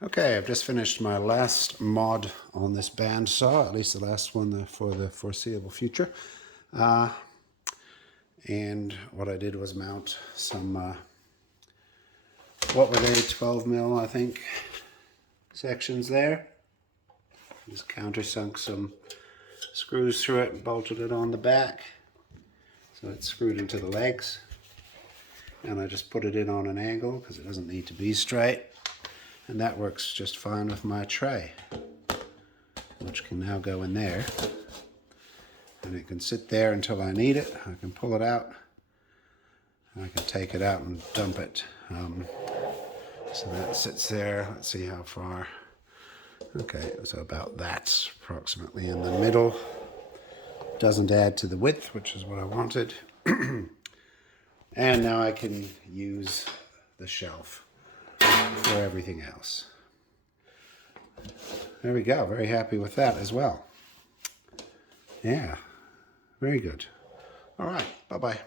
Okay, I've just finished my last mod on this bandsaw, at least the last one for the foreseeable future. And what I did was mount some, what were they, 12 mil, I think, sections there. Just countersunk some screws through it and bolted it on the back. So it's screwed into the legs. And I just put it in on an angle because it doesn't need to be straight. And that works just fine with my tray, which can now go in there. And it can sit there until I need it. I can pull it out. And I can take it out and dump it. So that sits there. Let's see how far. Okay, so about that's approximately in the middle. Doesn't add to the width, which is what I wanted. And now I can use the shelf for everything else. There we go. Very happy with that as well. Yeah, very good. All right, bye-bye.